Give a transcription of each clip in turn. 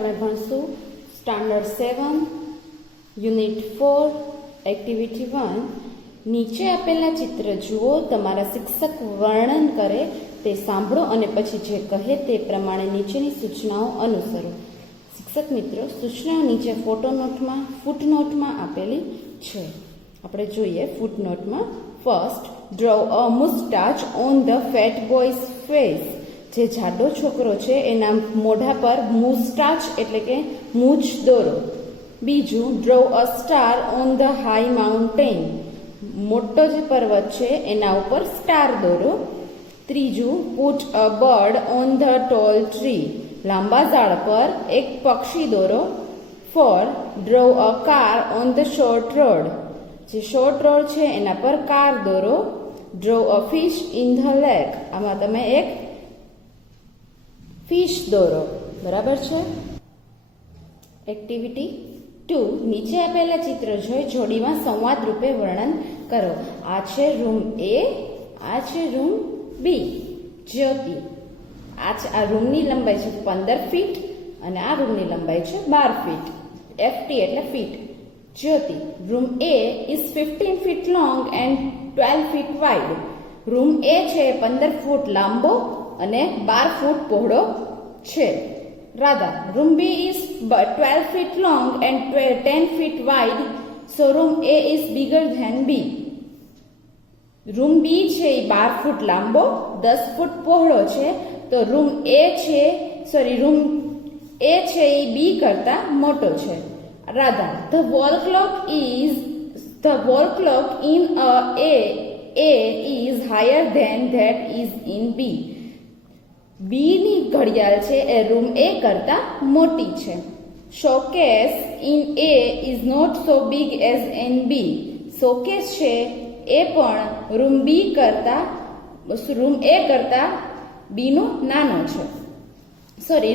આપણે ભણશું standard 7 unit 4 activity 1. નીચે આપેલા ચિત્ર જુઓ, તમારા શિક્ષક વર્ણન કરે તે સાંભળો અને પછી જે કહે તે પ્રમાણે નીચેની સૂચનાઓ અનુસરો. શિક્ષક મિત્રો, સૂચનાઓ નીચે ફૂટનોટમાં આપેલી છે. આપણે જોઈએ ફૂટનોટમાં. First, draw a moustache on the fat boy's face. જે જાડો છોકરો છે એના મોઢા પર મુસ્ટાચ એટલે કે મૂછ દોરો. બીજું, draw a star on the high mountain. મોટો જે પર્વત છે એના ઉપર સ્ટાર દોરો. ત્રીજું, put a bird on the tall tree. લાંબા ઝાડ પર એક પક્ષી દોરો. 4, draw a car on the short road. જે શોર્ટ રોડ છે એના પર કાર દોરો. Draw a fish in the lake. આમાં તમે એક ફિશ દોરો. બરાબર છે. એક્ટિવિટી 2. નીચે આપેલા ચિત્ર જોઈ જોડીમાં સંવાદ રૂપે વર્ણન કરો. આ છે રૂમ એ, આ છે રૂમ બી. જ્યોતિ, આ રૂમની લંબાઈ છે 15 ફીટ અને આ રૂમની લંબાઈ છે 12 ફીટ. FT એટલે feet. Jyoti, room A is 15 feet long and 12 feet wide. Room A છે 15 ફૂટ લાંબો અને 12 ફૂટ પહોળો છે. Radha, room B is 12 feet long and 10 feet wide, so room A is bigger than B. Room B છે એ 12 ફૂટ લાંબો 10 ફૂટ પહોળો છે, તો રૂમ એ છે એ બી કરતા મોટો છે. Radha, the wall clock in A is higher than that is in B. બી ની ઘડિયાળ છે એ રૂમ એ કરતા મોટી છે. Showcase in A is not so big as in B. Showcase છે એ પણ રૂમ એ કરતા બી નો નાનો છે.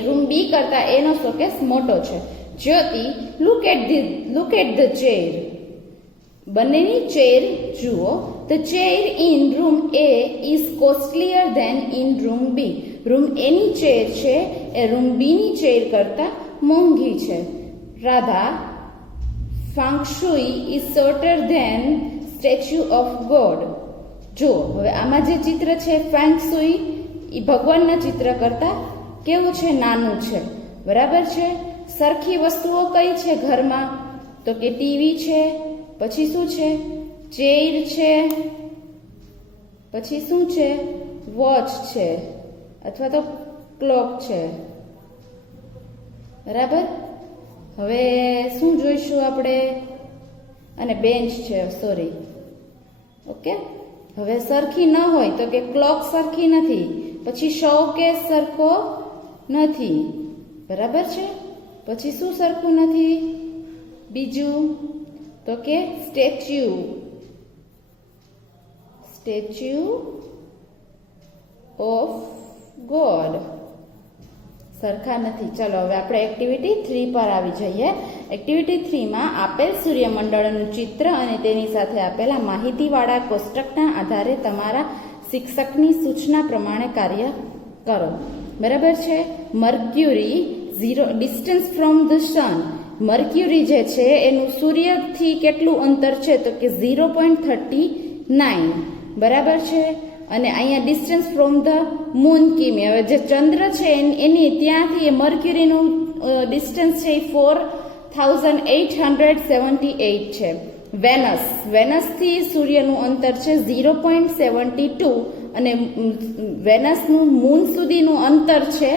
રૂમ બી કરતા એનો શોકેસ મોટો છે. Jyoti, look at the chair. બંનેની ચેર જુઓ. The chair in room A is costlier than in room B. Room એની ચેર છે એ રૂમ બી ની ચેર કરતા મોંઘી છે. Radha, feng shui is shorter than statue of god. જો હવે આમાં જે ચિત્ર છે ફાંગશુઈ એ ભગવાનના ચિત્ર કરતા કેવું છે? નાનું છે. બરાબર છે. સરખી વસ્તુઓ કઈ છે ઘરમાં? તો કે ટીવી છે, પછી શું છે? ચેર છે, પછી શું છે? વોચ છે અથવા તો ક્લોક છે. બરાબર. હવે શું જોઈશું આપણે? અને બેન્ચ છે, સોરી. ઓકે. હવે સરખી ન હોય તો કે ક્લોક સરખી નથી, પછી શોકેસ સરખો નથી. બરાબર છે. પછી શું સરખું નથી? બીજું તો કે સ્ટેચ્યુ ઓફ ગોડ સરખા નથી. ચલો હવે આપણે એક્ટિવિટી 3 પર આવી જઈએ. એક્ટિવિટી 3 માં આપેલ સૂર્યમંડળનું ચિત્ર અને તેની સાથે આપેલા માહિતીવાળા કોષ્ટકના આધારે તમારા શિક્ષકની સૂચના પ્રમાણે કાર્ય કરો. બરાબર છે. Mercury 0 distance from the son. Mercury જે છે એનું સૂર્યથી કેટલું અંતર છે? તો કે 0.39. બરાબર છે. અને અહીંયા ડિસ્ટન્સ ફ્રોમ ધ મૂન કિમી. હવે જે ચંદ્ર છે એની ત્યાંથી મર્ક્યુરીનું ડિસ્ટન્સ છે એ 4878 છે. વેનસથી સૂર્યનું અંતર છે 0.72 અને વેનસનું મૂન સુધીનું અંતર છે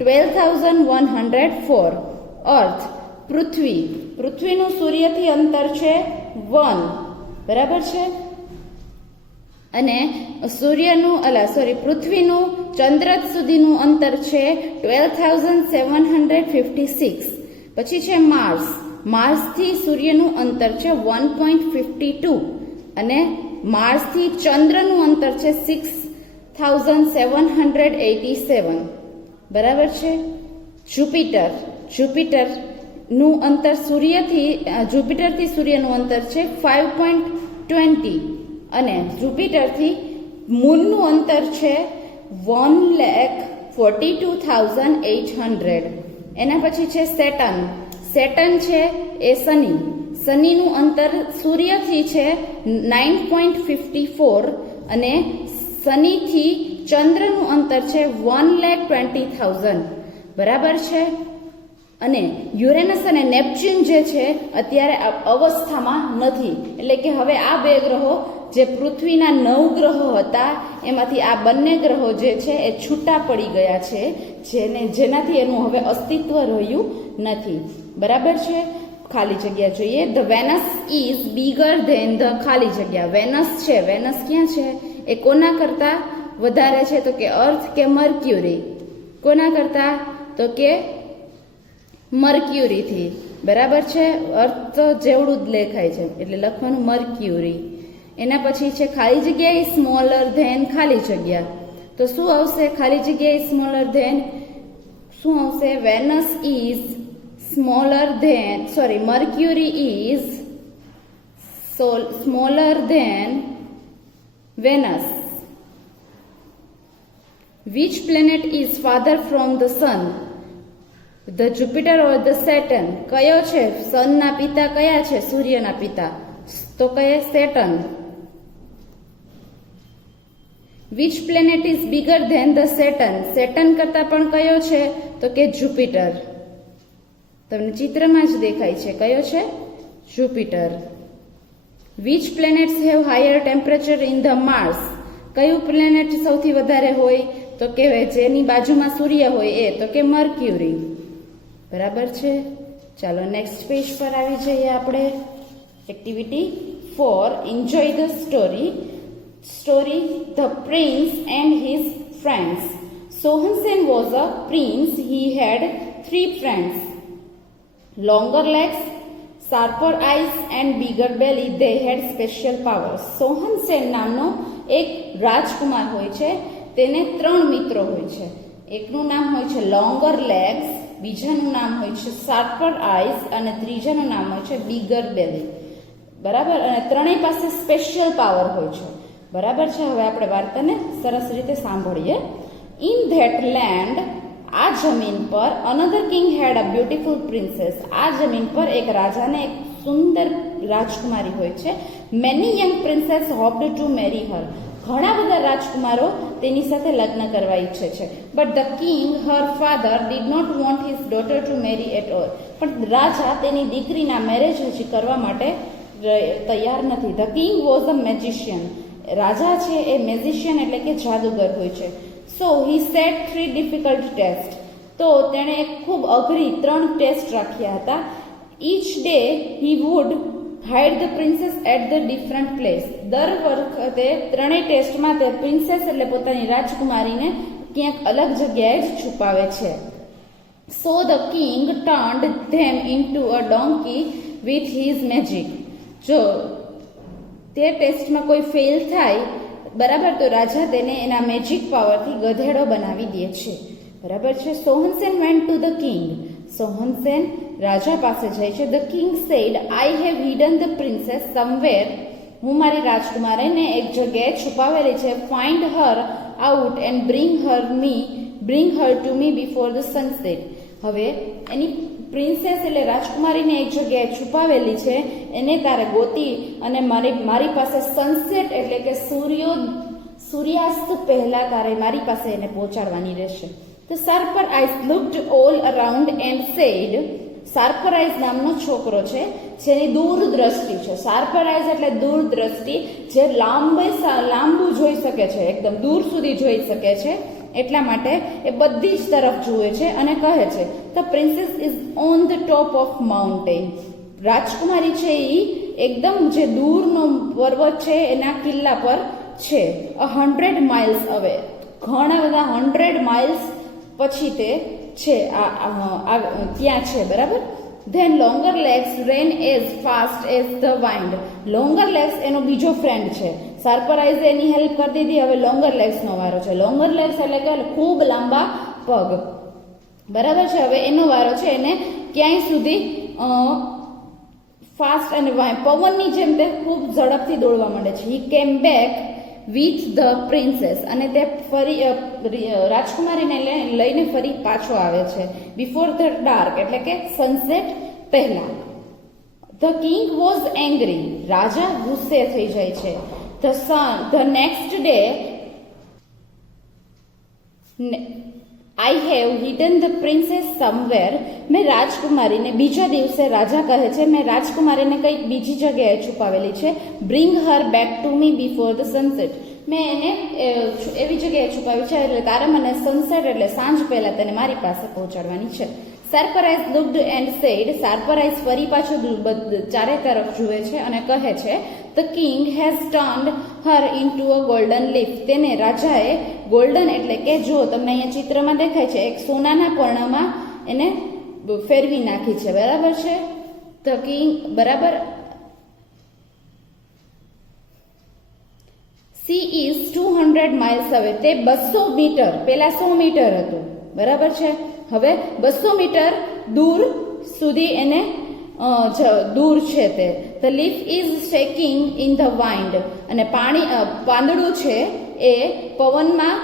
12,104. અર્થ, પૃથ્વીનું સૂર્યથી અંતર છે 1. બરાબર છે. અને પૃથ્વીનું ચંદ્ર સુધીનું અંતર છે 12,756. પછી છે માર્સથી સૂર્યનું અંતર છે 1.52 અને માર્સથી ચંદ્રનું અંતર છે 6,787. બરાબર છે. જુપિટરનું અંતર જુપિટરથી સૂર્યનું અંતર છે 5.20 અને જુપિટરથી મૂનનું અંતર છે 1,42,800. એના પછી છે સેટર્ન. સેટર્ન છે એ શનિ. શનિનું અંતર સૂર્યથી છે 9.54 અને શનિથી ચંદ્રનું અંતર છે 1,20,000. બરાબર છે. અને યુરેનસ અને નેપચ્યુન જે છે અત્યારે અવસ્થામાં નથી, એટલે કે હવે આ બે ગ્રહો જે પૃથ્વીના 9 ગ્રહો હતા એમાંથી આ બંને ગ્રહો જે છે એ છૂટા પડી ગયા છે, જેનાથી એનું હવે અસ્તિત્વ રહ્યું નથી. બરાબર છે. ખાલી જગ્યા જોઈએ. The Venus is bigger than the ખાલી જગ્યા. વેનસ છે, વેનસ ક્યાં છે? એ કોના કરતા વધારે છે? તો કે અર્થ કે મર્ક્યુરી. કોના કરતા? તો કે મર્ક્યુરીથી. બરાબર છે. અર્થ તો જેવડું જ લેખાય છે એટલે લખવાનું મર્ક્યુરી. એના પછી છે ખાલી જગ્યા ઇઝ સ્મોલર ધેન ખાલી જગ્યા. તો શું આવશે? ખાલી જગ્યા ઇઝ સ્મોલર ધેન શું આવશે? Venus is smaller than Mercury is smaller than Venus. Which planet is farther from the sun? The Jupiter or the Saturn? કયો છે સનના પિતા? કયા છે સૂર્યના પિતા? તો કયા? Saturn. Which planet is bigger than the Saturn? Saturn કરતા પણ કયો છે? તો કે જુપિટર. તમને ચિત્રમાં જ દેખાય છે. કયો છે? Jupiter. Which planets have higher temperature in the Mars? કયું પ્લેનેટ સૌથી વધારે હોય? તો કે જેની બાજુમાં સૂર્ય હોય એ, તો કે મર્ક્યુરી. બરાબર છે. ચાલો નેક્સ્ટ પેજ પર આવી જઈએ આપણે. Activity 4, enjoy the story. Story the prince and his friends. Sohan Sen was a prince. He had 3 friends. Longer legs, sharper eyes and bigger belly. They had special powers. Sohan Sen નામનો એક રાજકુમાર હોય છે. તેને 3 મિત્રો હોય છે. એકનું નામ હોય છે લોંગર લેગ્સ, બીજાનું નામ હોય છે શાર્પર આઈઝ અને ત્રીજાનું નામ હોય છે બિગર બેલી. બરાબર. અને ત્રણેય પાસે સ્પેશિયલ પાવર હોય છે. બરાબર છે. હવે આપણે વાર્તાને સરસ રીતે સાંભળીએ. ઇન ધેટ લેન્ડ, આ જમીન પર, another king had a beautiful princess. આ જમીન પર એક રાજાને એક સુંદર રાજકુમારી હોય છે. Many young princess hoped to marry her. ઘણા બધા રાજકુમારો તેની સાથે લગ્ન કરવા ઈચ્છે છે. But the king her father did not want his daughter to marry at all. પણ રાજા તેની દીકરીના મેરેજ હજી કરવા માટે તૈયાર નથી. The king was a magician. રાજા છે એ મેજિશિયન એટલે કે જાદુગર હોય છે. So he set 3 difficult test. તો તેણે ખૂબ અઘરી 3 ટેસ્ટ રાખ્યા હતા. Each day he would hide the princess at the different place. દર વખતે ત્રણેય ટેસ્ટમાં તે પ્રિન્સેસ એટલે પોતાની રાજકુમારીને ક્યાંક અલગ જગ્યાએ જ છુપાવે છે. So the king turned them into a donkey with his magic. જો તે ટેસ્ટમાં કોઈ ફેલ થાય, બરાબર, તો રાજા તેને એના મેજિક પાવરથી ગધેડો બનાવી દે છે. બરાબર છે. સોહનસેન વેન્ટ ટુ ધ કિંગ. સોહનસેન રાજા પાસે જાય છે. The king sad, I have hidden the princess somewhere. હું મારી રાજકુમારીને એક જગ્યાએ છુપાવેલી છે. Find Har out and bring her to me before the sunset. હવે એની પ્રિન્સેસ એટલે રાજકુમારીને એક જગ્યાએ છુપાવેલી છે, એને તારે ગોતી અને મારી પાસે સનસેટ એટલે કે સૂર્યાસ્ત પહેલા તારે મારી પાસે એને પહોંચાડવાની રહેશે. તો Sharper Eyes looked all around and said. Sharper Eyes નામનો છોકરો છે જેની દૂરદ્રષ્ટિ છે. શાર્પર આઈઝ એટલે દૂરદ્રષ્ટિ, જે લાંબુ જોઈ શકે છે, એકદમ દૂર સુધી જોઈ શકે છે. એટલા માટે એ બધી જ તરફ જુએ છે અને કહે છે the princess is on the top of mountain. રાજકુમારી છે એ એકદમ જે દૂરનો પર્વત છે એના કિલ્લા પર છે. 100 માઇલ્સ અવે, ઘણા બધા 100 માઇલ્સ પછી તે છે ત્યાં છે. બરાબર. Then longer legs ran as fast as the wind. Longer legs એનો બીજો ફ્રેન્ડ છે. શાર્પર આઈઝે એની હેલ્પ કરી દીધી. હવે લોંગર લેગ્સનો વારો છે. લોંગર લેગ્સ એટલે કે ખૂબ લાંબા પગ. બરાબર છે. હવે એનો વારો છે. એને ક્યાંય સુધી ફાસ્ટ અને પવનની જેમ તે ખૂબ ઝડપથી દોડવા માંડે છે. He came back with the princess, અને તે ફરી રાજકુમારીને લઈને ફરી પાછો આવે છે. બિફોર ધ ડાર્ક એટલે કે સનસેટ પહેલા. ધ કિંગ વોઝ એંગ્રી, રાજા ગુસ્સે થઈ જાય છે. The next day I have hidden the princess somewhere, મેં રાજકુમારીને, બીજા દિવસે રાજા કહે છે મેં રાજકુમારીને કંઈક બીજી જગ્યાએ છુપાવેલી છે. Bring her back to me before the sunset, મેં એને એવી જગ્યાએ છુપાવી છે એટલે તારે મને સનસેટ એટલે સાંજ પહેલા તેને મારી પાસે પહોંચાડવાની છે. સરપ્રાઇઝ લુક્ડ એન્ડ સેડ, સરપ્રાઇઝ ફરી પાછો ચારે તરફ જુએ છે અને કહે છે the king has turned her into a golden leaf, તેને રાજાએ ગોલ્ડન એટલે કે જો તમને અહીંયા ચિત્રમાં દેખાય છે એક સોનાના પર્ણમાં એને ફેરવી નાખી છે. બરાબર છે. ધ કિંગ બરાબર. સી ઇઝ 200 માઇલ્સ અવે, તે 200 મીટર, પેલા 100 મીટર હતું. બરાબર છે. હવે 200 મીટર દૂર સુધી એને દૂર છે તે. The leaf is shaking in the wind, અને પાંદડું છે એ પવનમાં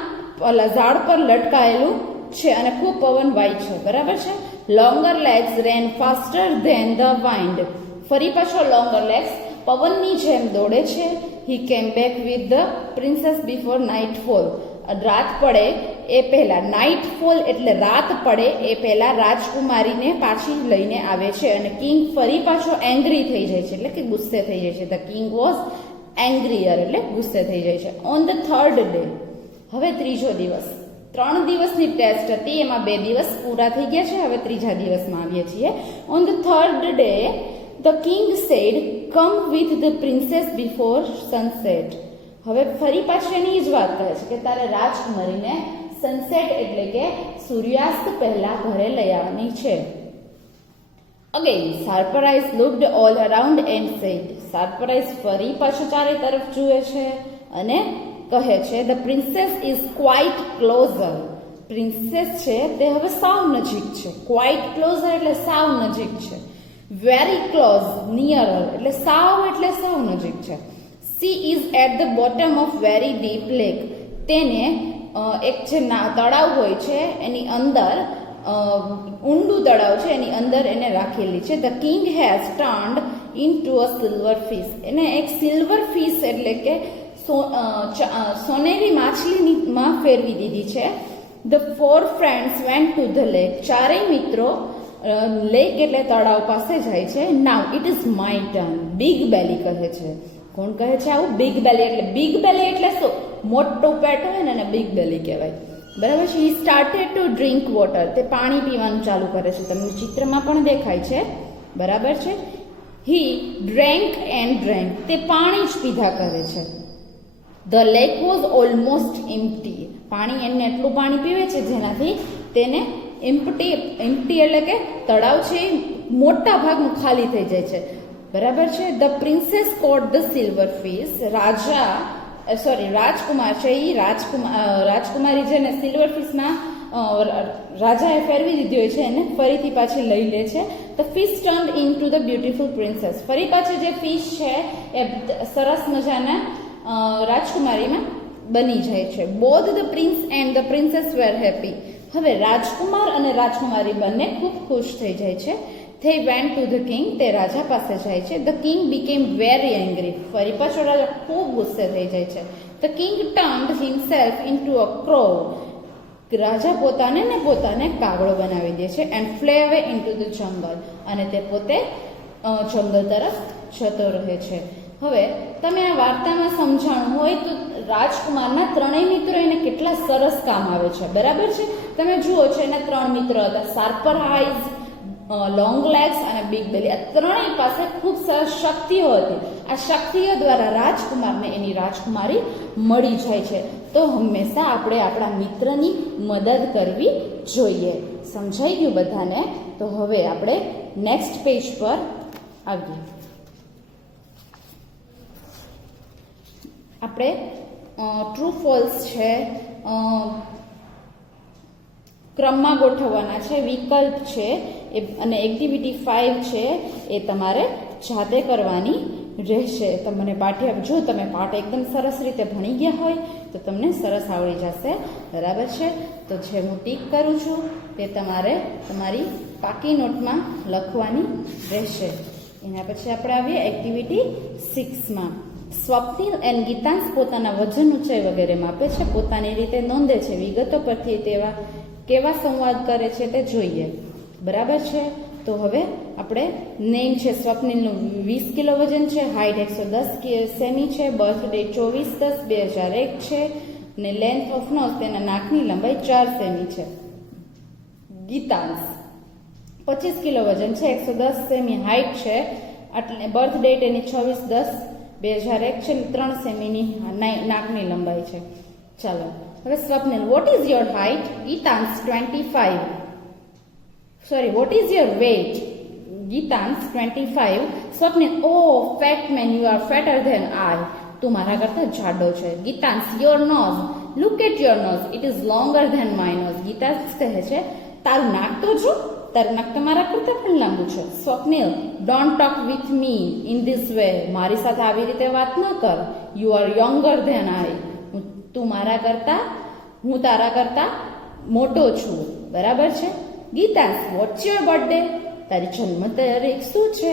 ઝાડ પર લટકાયેલું છે અને ખૂબ પવન વાય છે. બરાબર છે. Longer legs ran faster than the wind, ફરી પાછો લોંગર લેગ્સ પવનની જેમ દોડે છે. He came back with the princess before nightfall, રાત પડે એ પહેલા, નાઇટ ફોલ એટલે રાત પડે એ પહેલા રાજકુમારીને પાછી લઈને આવે છે. અને કિંગ ફરી પાછો એંગ્રી થઈ જાય છે એટલે કે ગુસ્સે થઈ જાય છે. ધ કિંગ વોઝ એંગ્રીયર એટલે ગુસ્સે થઈ જાય છે. ઓન ધ થર્ડ ડે, હવે ત્રીજો દિવસ. 3 દિવસની ટેસ્ટ હતી, એમાં 2 દિવસ પૂરા થઈ ગયા છે. હવે ત્રીજા દિવસમાં આવીએ છીએ. On the third day the king said come with the princess before sunset, હવે ફરી પાછી એની જ વાત કહે છે કે તારે રાજકુમારીને સનસેટ એટલે કે સૂર્યાસ્ત પહેલા ઘરે લઈ આવવાની છે. Again Surprise looked all around and said, Surprise ફરી પાછું ચારે તરફ જુએ છે અને કહે છે the princess is quite closer, princess છે તે હવે સાવ નજીક છે. ક્વાઇટ ક્લોઝર એટલે સાવ નજીક છે. વેરી ક્લોઝ, નિયરર એટલે સાવ નજીક છે. She is at the bottom of very deep lake, તેને એક જે તળાવ હોય છે એની અંદર, ઊંડું તળાવ છે એની અંદર એને રાખેલી છે. The king has turned into a silver fish, એને એક સિલ્વર ફિશ એટલે કે સોનેરી માછલીમાં ફેરવી દીધી છે. The 4 friends went to the lake, ચારેય મિત્રો લેક એટલે તળાવ પાસે જાય છે. Now it is my turn, Big Belly કહે છે. કોણ કહે છે આવું? બિગ બેલી એટલે શું? મોટું પેટ હોય ને એને બિગ બેલી કહેવાય. બરાબર છે. He started to drink water, તે પાણી પીવાનું ચાલુ કરે છે. તમને ચિત્રમાં પણ દેખાય છે. બરાબર છે. હી ડ્રેન્ક એન્ડ ડ્રેન્ક, તે પાણી જ પીધા કરે છે. The lake was almost empty, પાણી એને એટલું પાણી પીવે છે જેનાથી તેને એમ્પ્ટી એટલે કે તળાવ છે મોટા ભાગનું ખાલી થઈ જાય છે. બરાબર છે. The princess caught the silver fish, રાજકુમાર છે એ રાજકુમારી જેને સિલ્વર ફિશમાં રાજાએ ફેરવી દીધી હોય છે એને ફરીથી પાછી લઈ લે છે. The fish turned in to the beautiful princess, ફરી પાછી જે ફિશ છે એ સરસ મજાના રાજકુમારીમાં બની જાય છે. Both the prince and the princess wear happy, હવે રાજકુમાર અને રાજકુમારી બંને ખૂબ ખુશ થઈ જાય છે. They went to the king, તે રાજા પાસે જાય છે. The king became very angry, ફરી પાછો રાજા ખૂબ ગુસ્સે થઈ જાય છે. The king turned himself into a crow, રાજા પોતાને કાગડો બનાવી દે છે. And flew away into the jungle, અને તે પોતે જંગલ તરફ જતો રહે છે. હવે તમે આ વાર્તામાં સમજાણું હોય તો રાજકુમારના ત્રણેય મિત્રો એને કેટલા સરસ કામ આવે છે. બરાબર છે. તમે જુઓ છો એના 3 મિત્રો હતા, શાર્પર આઈઝ, લોંગ લેગ્સ અને બિગ બેલી. આ ત્રણેય પાસે ખૂબ સરસ શક્તિઓ હતી. આ શક્તિઓ દ્વારા રાજકુમારને એની રાજકુમારી મળી જાય છે. તો હંમેશા આપણે આપણા મિત્રની મદદ કરવી જોઈએ. સમજાઈ ગયું બધાને? તો હવે આપણે નેક્સ્ટ પેજ પર આવીએ. આપણે ટ્રુ ફોલ્સ છે ક્રમમાં ગોઠવવાના છે, વિકલ્પ છે અને એક્ટિવિટી 5 છે એ તમારે જાતે કરવાની રહેશે. તમને પાઠ્ય જો તમે પાઠ એકદમ સરસ રીતે ભણી ગયા હોય તો તમને સરસ આવડી જશે. બરાબર છે? તો જે હું ટીક કરું છું તે તમારે તમારી પાકી નોટમાં લખવાની રહેશે. એના પછી આપણે આવીએ એક્ટિવિટી 6માં. સ્વપ્નિલ એન્ડ ગીતાંશ પોતાના વજન ઊંચાઈ વગેરે માપે છે, પોતાની રીતે નોંધે છે. વિગતો પરથી તેવા કેવા સંવાદ કરે છે તે જોઈએ. બરાબર છે? તો હવે આપણે નેમ છે સ્વપ્નિલનું 20 કિલો વજન છે, હાઇટ 110 સેમી છે, બર્થડે 24/10/2001 છે અને લેન્થ ઓફ નોઝ તેના નાકની લંબાઈ 4 સેમી છે. ગીતાંશ 25 કિલો વજન છે, 110 સેમી હાઇટ છે, એટલે બર્થ ડેટ એની 24/10/2001 છે, 3 સેમીની નાકની લંબાઈ છે. ચાલો હવે Swapnil, what is your height? Gitansh 25. Sorry, what is your weight? Geetans 25. Swapnil, oh, fat man, you are fatter than I. તું મારા કરતા જાડો છે. Gitansh, your nose. Look at your nose. It is longer than my nose. Gitansh કહે છે, તારું નાક તો જો, તારું નાક તો મારા કરતા પણ લાંબુ છે. Swapnil, don't talk with me in this way. મારી સાથે આવી રીતે વાત ન કર. You are younger than I. હું તારા કરતા મોટો છું. બરાબર છે? Gitansh, what's your birthday? તારી જન્મ તારીખ શું છે?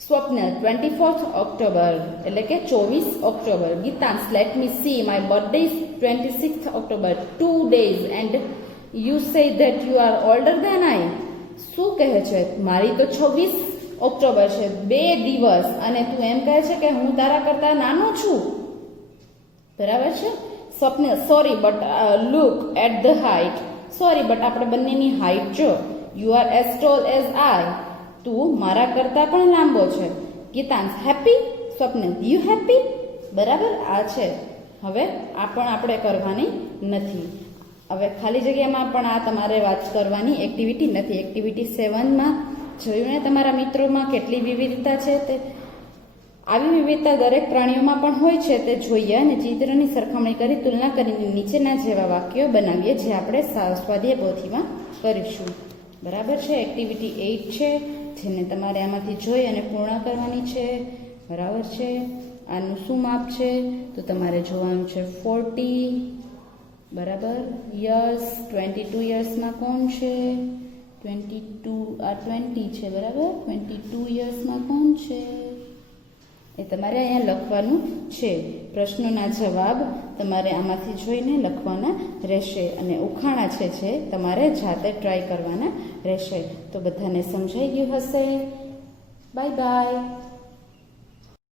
સ્વપ્નિલ, 24th October, એટલે કે 24 October. Gitansh, let me C, my birthday is 26th October, 2 days, and you say that you are older than આઈ. શું કહે છે? મારી તો 26 ઓક્ટોબર છે, 2 દિવસ, અને તું એમ કહે છે કે હું તારા કરતા નાનો છું. બરાબર છે? Swapnil, sorry but look at the height. Sorry but આપણે બંનેની હાઇટ જો. You are as tall as I. તું મારા કરતા પણ લાંબો છે. Gitansh, happy? Swapnil, you happy? બરાબર, આ છે. હવે આ પણ આપણે કરવાની નથી. હવે ખાલી જગ્યામાં પણ આ તમારે વાત કરવાની એક્ટિવિટી નથી. એક્ટિવિટી 7માં જોયું ને તમારા મિત્રોમાં કેટલી વિવિધતા છે તે. આવી વિવિધતા દરેક પ્રાણીઓમાં પણ હોય છે તે જોઈએ અને ચિત્રની સરખામણી કરી તુલના કરીને નીચેના જેવા વાક્યો બનાવીએ જે આપણે સ્વાધ્યાય પોથીમાં કરીશું. બરાબર છે? એક્ટિવિટી 8 છે જેને તમારે આમાંથી જોઈ અને પૂર્ણ કરવાની છે. બરાબર છે? આનું શું માપ છે? તો તમારે જોવાનું છે 40. બરાબર? યર્સ 22 યર્સમાં કોણ છે? 22 આ 20 છે. બરાબર? 22 યર્સમાં કોણ છે? એ તમારે અહીંયા લખવાનું છે. પ્રશ્નોના જવાબ તમારે આમાંથી જોઈને લખવાના રહેશે અને ઉખાણા છે જે તમારે જાતે ટ્રાય કરવાના રહેશે. તો બધાને સમજાઈ ગયું હશે. Bye bye.